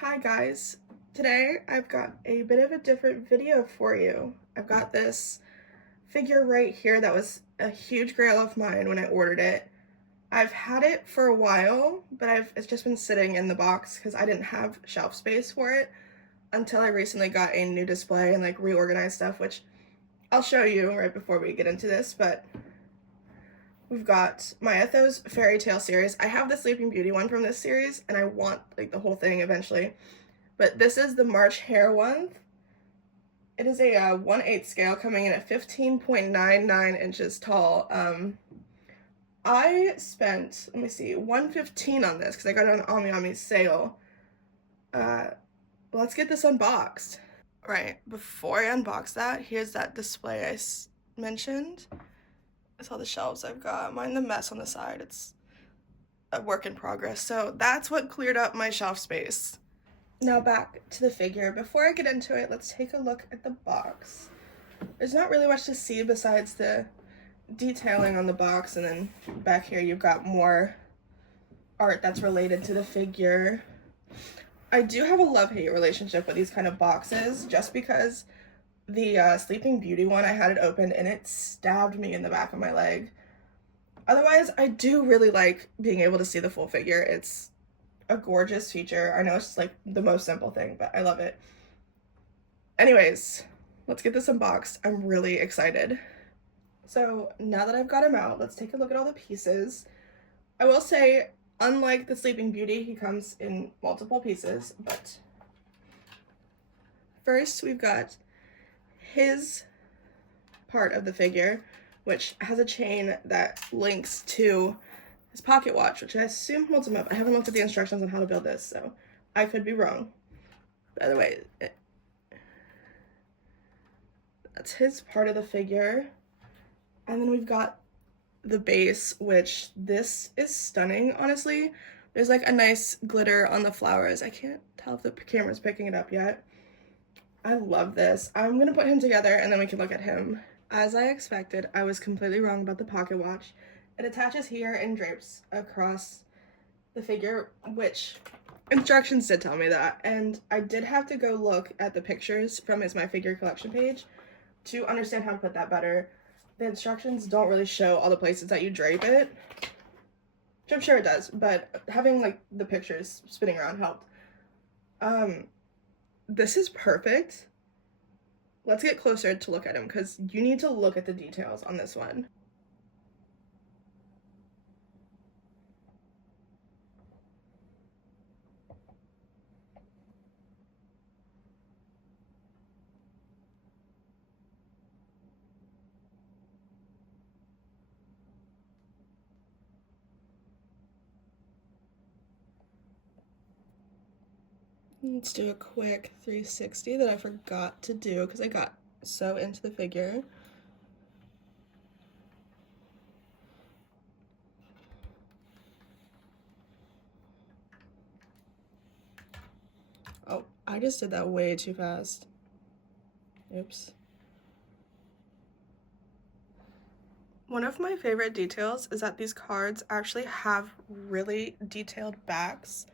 Hi guys, today I've got a bit of a different video for you. I've got this figure right here that was a huge grail of mine when I ordered it. I've had it for a while, but it's just been sitting in the box because I didn't have shelf space for it until I recently got a new display and like reorganized stuff, which I'll show you right before we get into this. But we've got Myethos FairyTail series. I have the Sleeping Beauty one from this series and I want like the whole thing eventually. But this is the March Hare one. It is a 1/8 scale coming in at 15.99 inches tall. I spent, let me see, $115 on this because I got it on Ami sale. Let's get this unboxed. All right, before I unbox that, here's that display I mentioned. That's all the shelves I've got. Mind the mess on the side. It's a work in progress. So that's what cleared up my shelf space. Now back to the figure. Before I get into it, let's take a look at the box. There's not really much to see besides the detailing on the box, and then back here you've got more art that's related to the figure. I do have a love-hate relationship with these kind of boxes just because the Sleeping Beauty one, I had it open and it stabbed me in the back of my leg. Otherwise, I do really like being able to see the full figure. It's a gorgeous feature. I know it's just like the most simple thing, but I love it. Anyways, let's get this unboxed. I'm really excited. So now that I've got him out, let's take a look at all the pieces. I will say, unlike the Sleeping Beauty, he comes in multiple pieces, but first we've got his part of the figure, which has a chain that links to his pocket watch, which I assume holds him up. I haven't looked at the instructions on how to build this, so I could be wrong. By the way, that's his part of the figure. And then we've got the base, which this is stunning, honestly. There's like a nice glitter on the flowers. I can't tell if the camera's picking it up yet. I love this. I'm gonna put him together and then we can look at him. As I expected, I was completely wrong about the pocket watch. It attaches here and drapes across the figure, which instructions did tell me that. And I did have to go look at the pictures from his My Figure Collection page to understand how to put that better. The instructions don't really show all the places that you drape it, which I'm sure it does, but having like the pictures spinning around helped. This is perfect. Let's get closer to look at him because you need to look at the details on this one. Let's do a quick 360 that I forgot to do because I got so into the figure. Oh, I just did that way too fast. Oops. One of my favorite details is that these cards actually have really detailed backs.